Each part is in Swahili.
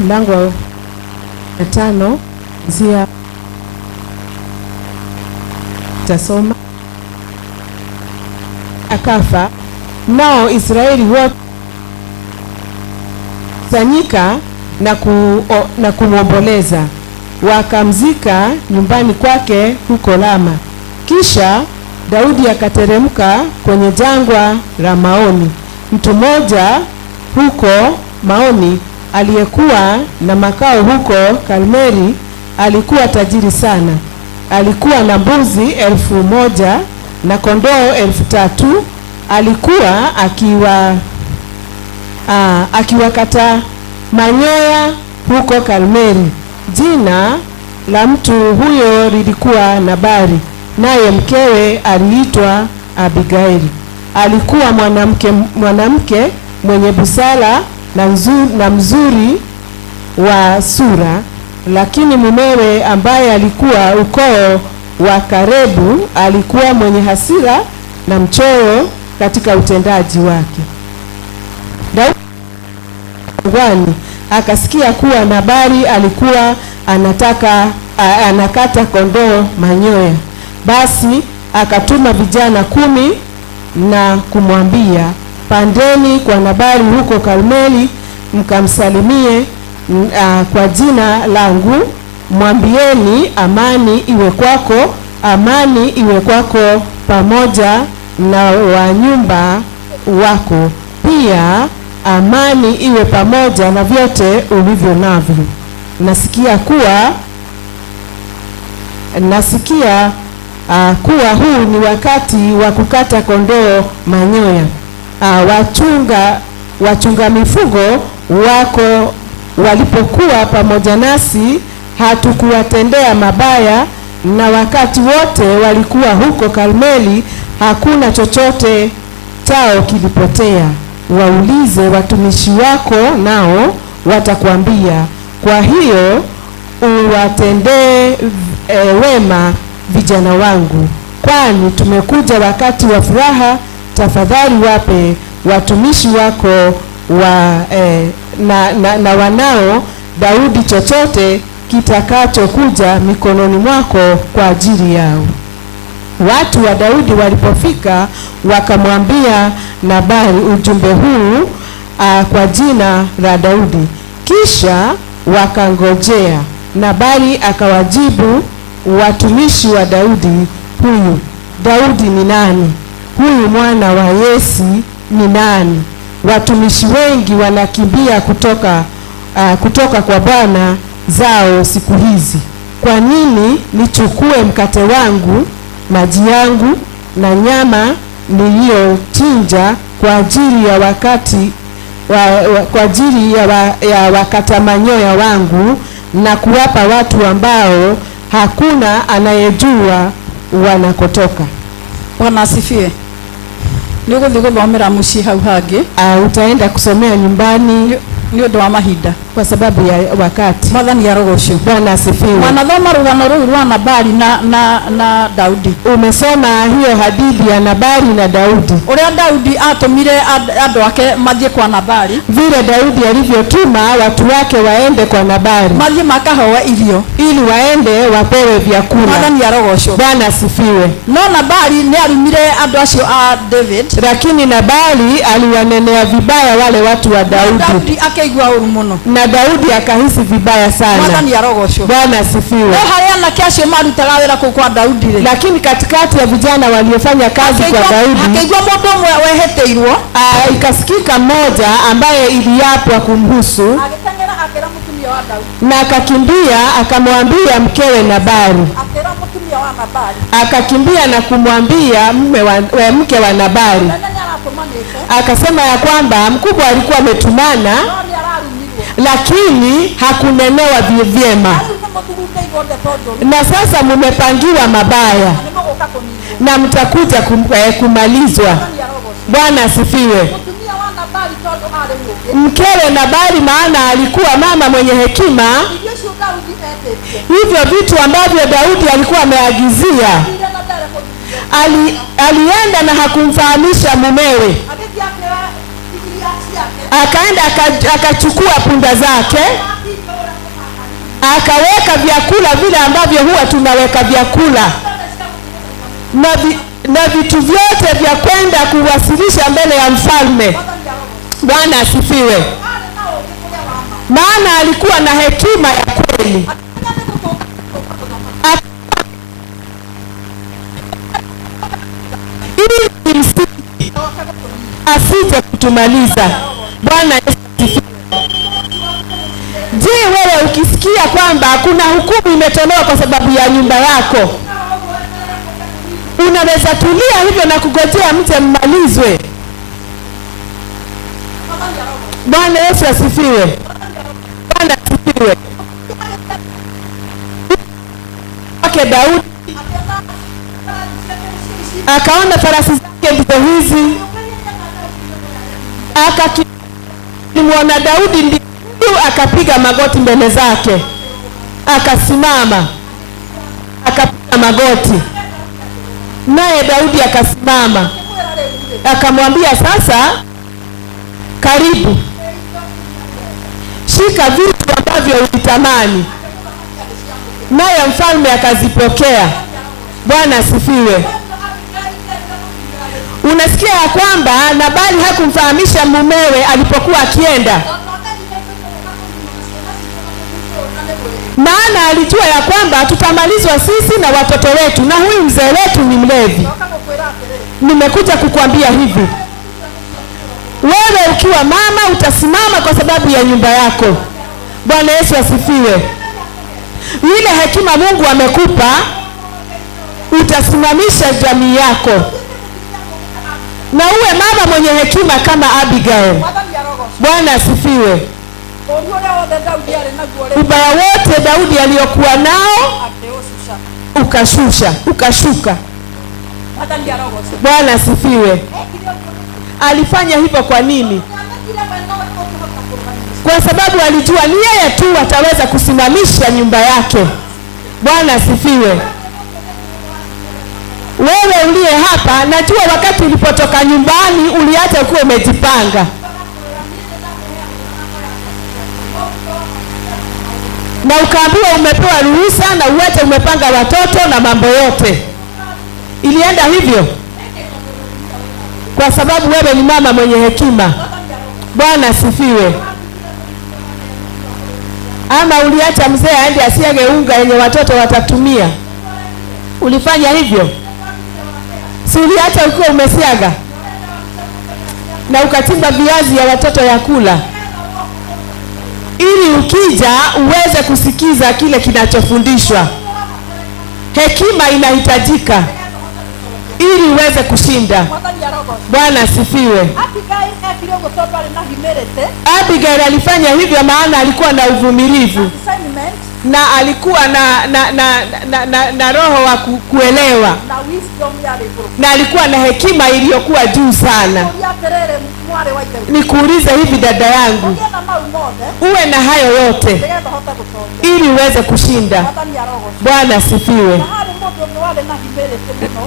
mlango wa 5 zia tasoma. Akafa, nao Israeli wote kusanyika na kumwomboleza, wakamzika nyumbani kwake huko Rama. Kisha Daudi akateremka kwenye jangwa la Maoni. Mtu mmoja huko Maoni aliyekuwa na makao huko Karmeli alikuwa tajiri sana. Alikuwa na mbuzi 1,000 na kondoo 3,000. Alikuwa akiwakata manyoya huko Karmeli. Jina la mtu huyo lilikuwa Nabali, naye mkewe aliitwa Abigaili. Alikuwa mwanamke mwenye busara na mzuri wa sura, lakini mumewe ambaye alikuwa ukoo wa Karebu alikuwa mwenye hasira na mchoyo katika utendaji wake. Daudi akasikia kuwa Nabali alikuwa anakata kondoo manyoya. Basi akatuma vijana 10 na kumwambia, pandeni kwa Nabali huko Karmeli, mkamsalimie kwa jina langu, mwambieni amani iwe kwako, amani iwe kwako pamoja na wa nyumba wako, pia amani iwe pamoja na vyote ulivyo navyo. Nasikia kuwa huu ni wakati wa kukata kondoo manyoya. Wachunga mifugo wako walipokuwa pamoja nasi hatukuwatendea mabaya, na wakati wote walikuwa huko Karmeli hakuna chochote chao kilipotea. Waulize watumishi wako, nao watakwambia. Kwa hiyo uwatendee wema vijana wangu, kwani tumekuja wakati wa furaha. Tafadhali wape watumishi wako na wanao Daudi chochote kitakachokuja mikononi mwako kwa ajili yao. Watu wa Daudi walipofika wakamwambia Nabali ujumbe huu kwa jina la Daudi, kisha wakangojea. Nabali akawajibu watumishi wa Daudi, huyu Daudi ni nani? Huyu mwana wa Yese ni nani? Watumishi wengi wanakimbia kutoka kwa bwana zao siku hizi. Kwa nini nichukue mkate wangu, maji yangu na nyama niliyochinja kwa ajili ya wakata manyoya wangu na kuwapa watu ambao hakuna anayejua wanakotoka? Bwana asifiwe. Niko thomera muci hau hangi. Utaenda kusomea nyumbani ni ndo wa mahinda kwa sababu ya wakati. Mwathani arogocwo. Bwana asifiwe. Wanathoma rugano rũu rwa Nabali na Daudi. Umesoma hiyo hadithi ya Nabali na Daudi. Uria Daudi atumire andu ake mathie kwa Nabali. Vile Daudi alivyotuma watu wake waende kwa Nabali. Mathie makahoa irio ili waende wapewe vyakula. Mwathani arogocwo. Bwana asifiwe. No Nabali ni arumire andu acio a David. Lakini Nabali aliwanenea vibaya wale watu wa Daudi. Daudi akaigua uru muno. Na Daudi akahisi vibaya sana. Mwathani arogocwo. Bwana asifiwe. No hariana kiacio marutaga wira kwa Daudi. Lakini katikati ya vijana waliofanya kazi kwa Daudi, akaigua mundu mwe weheteirwo, ikasikika mmoja ambaye iliapwa kumhusu, agitengera akira mutumia wa Daudi, na akakimbia akamwambia mkewe Nabali. akira mutumia wa Nabali, akakimbia na kumwambia mke wa Nabali. Akasema ya kwamba mkubwa alikuwa ametumana, lakini hakunenewa vyema, na sasa mmepangiwa mabaya na mtakuja kumalizwa. Bwana asifiwe. Mkewe Nabali, maana alikuwa mama mwenye hekima, hivyo vitu ambavyo Daudi alikuwa ameagizia alienda na hakumfahamisha mumewe. Akaenda akachukua punda zake akaweka vyakula vile ambavyo huwa tunaweka vyakula na vitu vyote vya kwenda kuwasilisha mbele ya mfalme. Bwana asifiwe. Maana alikuwa na hekima ya kweli. Ili asije kutumaliza. Bwana asifiwe. Je, wewe ukisikia kwamba kuna hukumu imetolewa kwa sababu ya nyumba yako, unaweza tulia hivyo na kugojea mje mmalizwe? Bwana Yesu asifiwe. Bwana asifiwe. Wake Daudi akaona farasi zake ndizo hizi, akimwona Daudi ndio, akapiga magoti mbele zake, akasimama akapiga magoti, naye Daudi akasimama akamwambia, sasa karibu, shika vitu ambavyo ulitamani. Naye mfalme akazipokea. Bwana asifiwe. Unasikia ya kwamba Nabali hakumfahamisha mumewe alipokuwa akienda, maana alijua ya kwamba tutamalizwa sisi na watoto wetu, na huyu mzee wetu ni mlevi. Nimekuja kukuambia hivi, wewe ukiwa mama utasimama kwa sababu ya nyumba yako. Bwana Yesu asifiwe. Ile hekima Mungu amekupa, utasimamisha jamii yako, na uwe mama mwenye hekima kama Abigail. Bwana asifiwe. Ubaya wote Daudi aliyokuwa nao ukashuka. Bwana asifiwe. Alifanya hivyo kwa nini? Kwa sababu alijua ni yeye tu ataweza kusimamisha nyumba yake. Bwana asifiwe. Wewe uliye hapa, najua wakati ulipotoka nyumbani uliacha ukiwa umejipanga, na ukaambiwa umepewa ruhusa na uache umepanga watoto na mambo yote. Ilienda hivyo kwa sababu wewe ni mama mwenye hekima. Bwana asifiwe. Ama uliacha mzee aende asiage unga yenye watoto watatumia? Ulifanya hivyo? Si uliacha ukiwa umesiaga na ukatimba viazi ya watoto ya kula, ili ukija uweze kusikiza kile kinachofundishwa. Hekima inahitajika ili uweze kushinda. Bwana asifiwe. Abigail alifanya hivyo maana alikuwa na uvumilivu na alikuwa na roho wa kuelewa, na alikuwa na hekima iliyokuwa juu sana. Nikuulize hivi dada yangu, uwe na hayo yote ili uweze kushinda. Bwana asifiwe.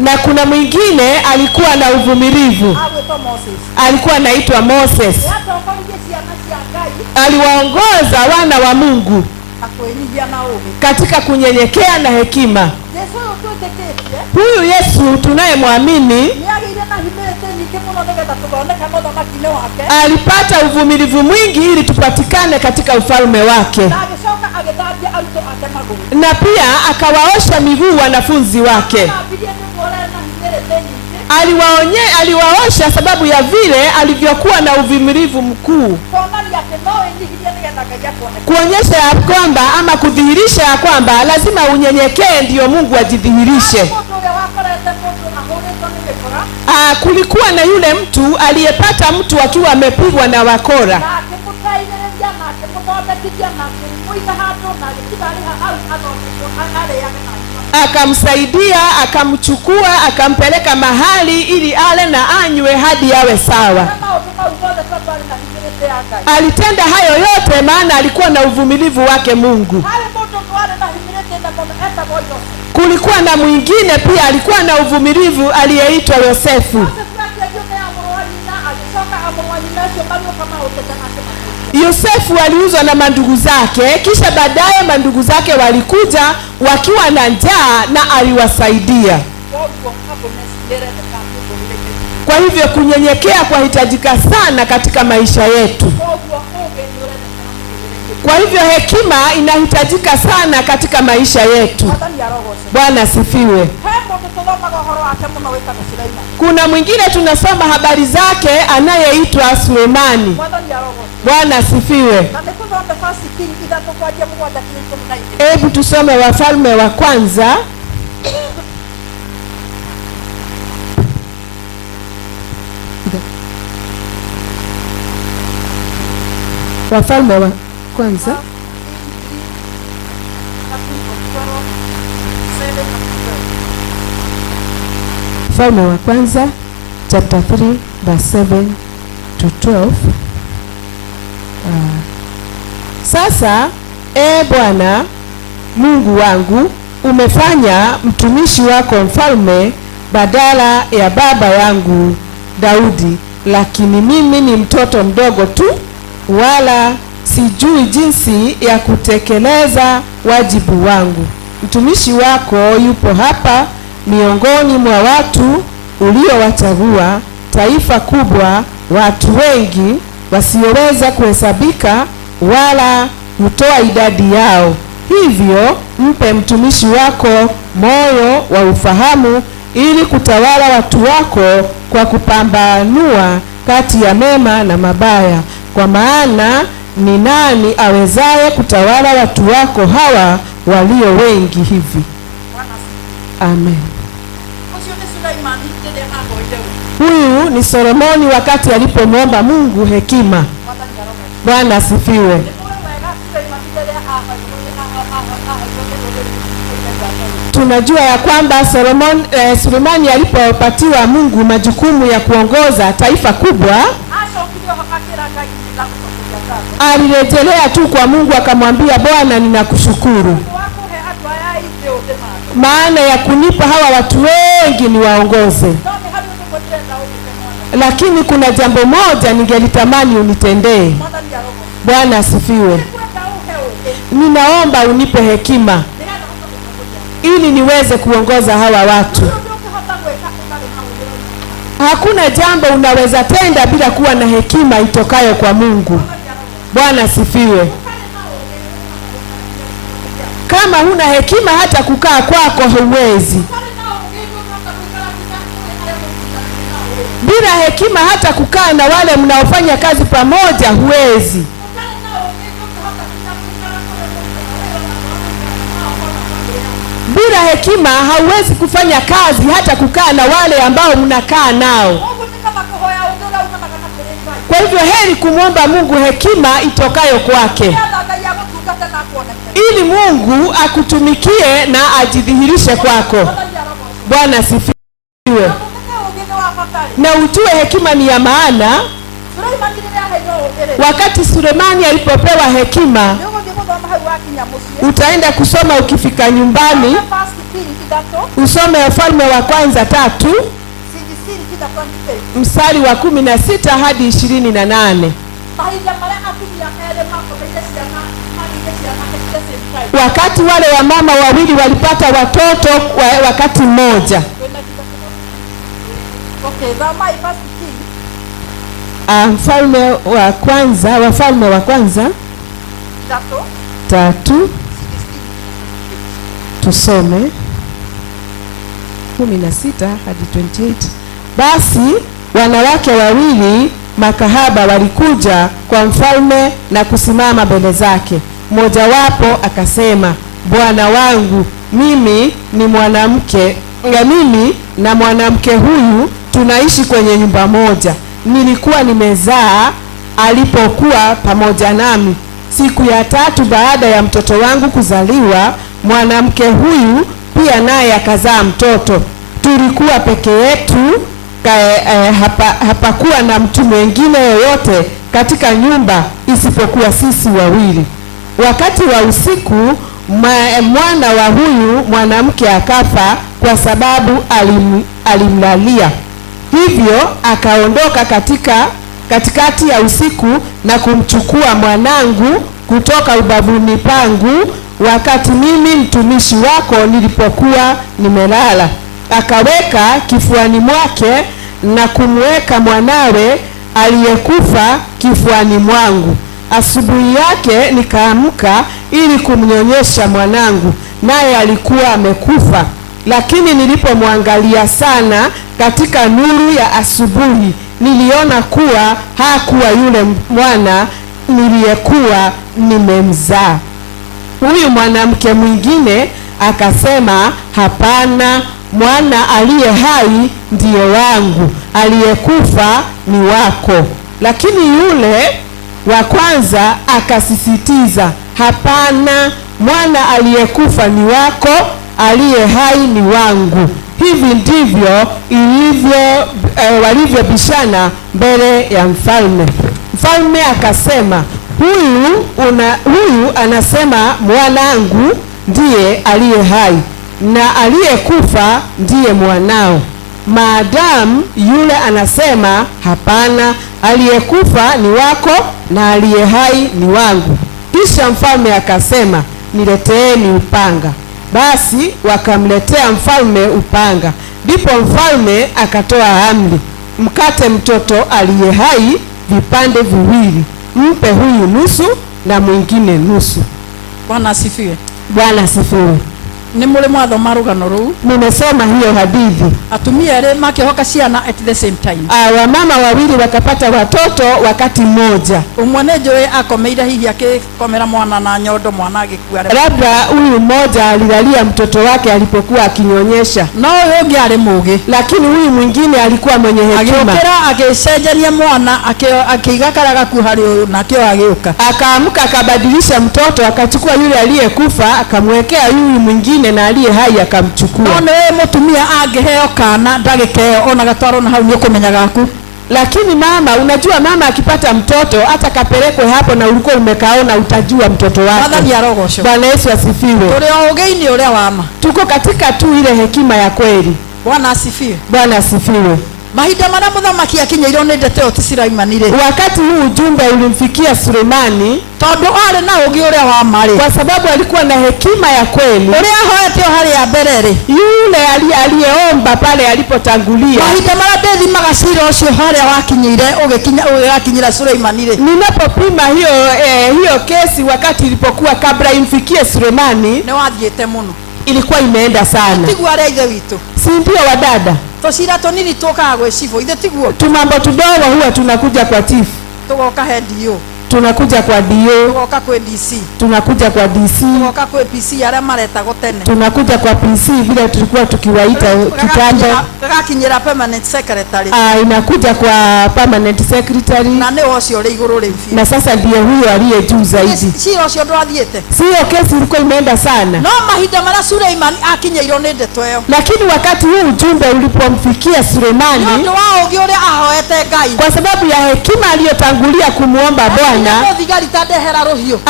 Na kuna mwingine alikuwa na uvumilivu, alikuwa anaitwa Moses. Aliwaongoza wana wa Mungu katika kunyenyekea na hekima. Huyu Yesu tunayemwamini alipata uvumilivu mwingi ili tupatikane katika ufalme wake, na pia akawaosha miguu wanafunzi wake. Aliwaosha sababu ya vile alivyokuwa na uvumilivu mkuu, kuonyesha ya kwamba ama kudhihirisha ya kwamba lazima unyenyekee ndiyo Mungu ajidhihirishe. Kulikuwa na yule mtu aliyepata mtu akiwa amepigwa na wakora, akamsaidia, akamchukua, akampeleka mahali ili ale na anywe hadi awe sawa. Alitenda hayo yote maana alikuwa na uvumilivu wake Mungu. Kulikuwa na mwingine pia alikuwa na uvumilivu aliyeitwa Yosefu. Yosefu aliuzwa na mandugu zake, kisha baadaye mandugu zake walikuja wakiwa na njaa na aliwasaidia. Kwa hivyo kunyenyekea kwahitajika sana katika maisha yetu. Kwa hivyo hekima inahitajika sana katika maisha yetu. Bwana asifiwe. Kuna mwingine tunasoma habari zake anayeitwa Sulemani. Bwana asifiwe. Hebu tusome Wafalme wa Kwanza. Wafalme wa Kwanza Wafalme wa Kwanza chapter 3 verse 7 to 12. Sasa Bwana Mungu wangu, umefanya mtumishi wako mfalme badala ya baba yangu Daudi, lakini mimi ni mtoto mdogo tu, wala sijui jinsi ya kutekeleza wajibu wangu. Mtumishi wako yupo hapa miongoni mwa watu uliowachagua, taifa kubwa, watu wengi wasioweza kuhesabika wala kutoa idadi yao. Hivyo mpe mtumishi wako moyo wa ufahamu, ili kutawala watu wako kwa kupambanua kati ya mema na mabaya. Kwa maana ni nani awezaye kutawala watu wako hawa walio wengi hivi? Amen. Huyu ni Solomoni wakati alipomwomba Mungu hekima. Bwana asifiwe. Tunajua ya kwamba Sulemani alipopatiwa Mungu majukumu ya kuongoza taifa kubwa, alirejelea tu kwa Mungu akamwambia, Bwana ninakushukuru, maana ya kunipa hawa watu wengi ni waongoze, lakini kuna jambo moja ningelitamani unitendee. Bwana asifiwe. Ninaomba unipe hekima ili niweze kuongoza hawa watu. Hakuna jambo unaweza tenda bila kuwa na hekima itokayo kwa Mungu. Bwana asifiwe. Kama huna hekima, hata kukaa kwako huwezi. Bila hekima, hata kukaa na wale mnaofanya kazi pamoja huwezi. Bila hekima hauwezi kufanya kazi, hata kukaa na wale ambao mnakaa nao. Kwa hivyo heri kumwomba Mungu hekima itokayo kwake, ili Mungu akutumikie na ajidhihirishe kwako. Bwana asifiwe. Na ujue hekima ni ya maana. Wakati Sulemani alipopewa hekima, utaenda kusoma ukifika nyumbani, usome Wafalme wa Kwanza 3 mstari wa 16 hadi 28. Wakati wale wamama wawili walipata watoto wakati mmoja. Wafalme wa Kwanza 3 tusome 16 hadi 28. Basi wanawake wawili makahaba walikuja kwa mfalme na kusimama mbele zake. Mmojawapo akasema, Bwana wangu, mimi na mwanamke huyu tunaishi kwenye nyumba moja. Nilikuwa nimezaa alipokuwa pamoja nami. Siku ya 3 baada ya mtoto wangu kuzaliwa, mwanamke huyu pia naye akazaa mtoto. Tulikuwa peke yetu, hapakuwa na mtu mwingine yoyote katika nyumba isipokuwa sisi wawili. Wakati wa usiku mwana wa huyu mwanamke akafa kwa sababu alimlalia. Hivyo akaondoka katika katikati ya usiku na kumchukua mwanangu kutoka ubavuni pangu, wakati mimi mtumishi wako nilipokuwa nimelala. Akaweka kifuani mwake na kumweka mwanawe aliyekufa kifuani mwangu. Asubuhi yake nikaamka ili kumnyonyesha mwanangu, naye alikuwa amekufa. Lakini nilipomwangalia sana katika nuru ya asubuhi, niliona kuwa hakuwa yule mwana niliyekuwa nimemzaa. Huyu mwanamke mwingine akasema, hapana, mwana aliye hai ndiye wangu, aliyekufa ni wako. Lakini yule wa kwanza akasisitiza, hapana, mwana aliyekufa ni wako, aliye hai ni wangu. Hivi ndivyo ilivyo walivyobishana mbele ya mfalme. Mfalme akasema, huyu anasema mwanangu ndiye aliye hai na aliyekufa ndiye mwanao, maadamu yule anasema hapana, aliyekufa ni wako na aliye hai ni wangu. Kisha mfalme akasema, nileteeni upanga. Basi wakamletea mfalme upanga. Ndipo mfalme akatoa amri, mkate mtoto aliye hai vipande viwili, mpe huyu nusu na mwingine nusu. Bwana asifiwe. Bwana asifiwe. Ni mule mwathoma rugano ruu. Nimesoma hiyo hadithi. Atumia ere makihoka ciana at the same time. Wamama wawili wakapata watoto wakati mmoja. Umwe nĩ njũĩ akomeire hihi akikomera mwana na nyondo, mwana agĩkua. Labda huyu mmoja alilalia mtoto wake alipokuwa akinyonyesha. No ũyũ ũngĩ arĩ mũũgĩ. Lakini huyu mwingine alikuwa mwenye hekima. Agĩũkĩra agĩcenjania mwana akĩiga karagaku harĩ ũyũ nakĩo agĩũka. Akaamka akabadilisha mtoto, akachukua yule aliyekufa akamwekea huyu mwingine na aliye hai akamchukua. No nĩ mũtumia angĩheo kana ndagĩkeo ona gatwarwo na hau nĩ ũkũmenya gaku. Lakini mama, unajua mama akipata mtoto hata kapelekwe hapo na ulikuwa umekaona utajua mtoto wako. Bwana Yesu asifiwe. Tuko katika tu ile hekima ya kweli. Bwana asifiwe. Bwana asifiwe. Mahinda marĩa mũthamaki akinyĩirwo nĩ ndeto ti Sulaimanire. Wakati huu ujumbe ulimfikia Sulemani, tondũ arĩ na ũũgĩ ũrĩa wa marĩ, kwa sababu alikuwa na hekima ya kweli. Ũrĩa ahoete harĩa mbere, yule aliyeomba pale alipotangulia. Mahinda marĩa ndĩthimaga cira ũcio harĩa wakinyĩire ũgĩkinyĩra Sulaimanire. Ninapopima hiyo kesi wakati ilipokuwa kabla imfikie Sulemani, nĩ wathiĩte mũno, ilikuwa imeenda sana. Tiguo arĩa ithe witũ. Si ndio wadada? Tũcira tũnini tũkaga gwĩcibũ ithe tiguo. Tumambo tudogo huwa tunakuja kwa chief. Tũgoka he DO. Tunakuja kwa DO. Tugoka kwa DC. Tunakuja kwa DC. Tugoka kwa PC arĩa maretagwo tene. Tunakuja kwa PC vile tulikuwa tukiwaita kitambo. Gagakinyĩra permanent secretary. Inakuja kwa permanent secretary. Na nĩ ũcio ũrĩ igũrũ rĩu. Na sasa ndiye huyo aliye juu zaidi. Cira ũcio ndwathiĩte. Sio kesi ilikuwa imeenda sana. No mahinda marĩa Suleiman akinyĩirwo nĩ ndeto ĩyo. Lakini wakati huu ujumbe ulipomfikia Sulemani, nĩ ũndũ wa ũũgĩ ũrĩa ahoete Ngai, kwa sababu ya hekima aliyotangulia kumuomba Bwana,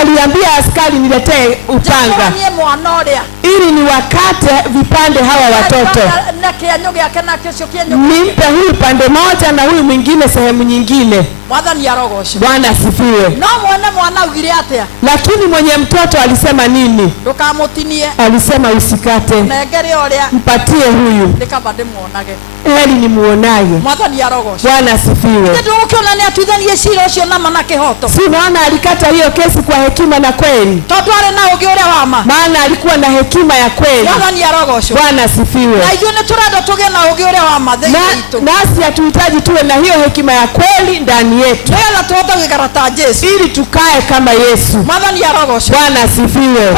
aliambia askari niletee upanga ili niwakate vipande hawa watoto, nimpe huyu pande moja na huyu mwingine sehemu nyingine. Bwana asifiwe. Lakini mwenye mtoto alisema nini? Alisema usikate, mpatie huyu, heri nimuonaye. Bwana asifiwe. Si unaona alikata hiyo kesi kwa hekima na kweli, maana alikuwa na hekima ya kweli. Bwana asifiwe. Nasi hatuhitaji tuwe na hiyo hekima ya kweli ndani yetu ili tukae kama Yesu. Bwana asifiwe.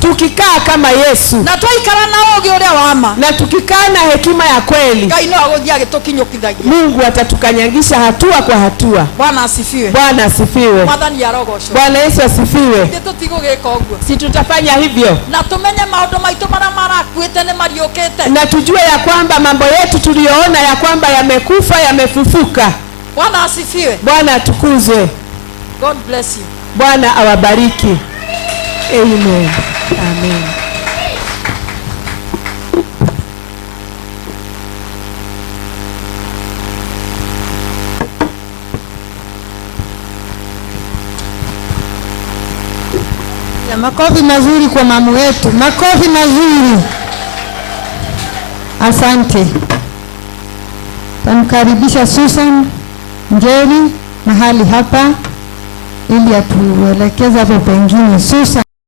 Tukikaa kama Yesu na tukikaa na hekima ya kweli, Mungu atatukanyagisha hatua kwa hatua. Bwana asifiwe. Bwana asifiwe. Bwana Yesu asifiwe. Si tutafanya hivyo na tujue ya kwamba mambo yetu tuliyoona ya kwamba yamekufa yamefufuka. Bwana asifiwe. Bwana atukuzwe. God bless you. Bwana awabariki. Amen. Amen. Ya makofi mazuri kwa mama wetu. Makofi mazuri. Asante. Tamkaribisha Susan Njeri mahali hapa ili atuelekeze hapo pengine. Susan.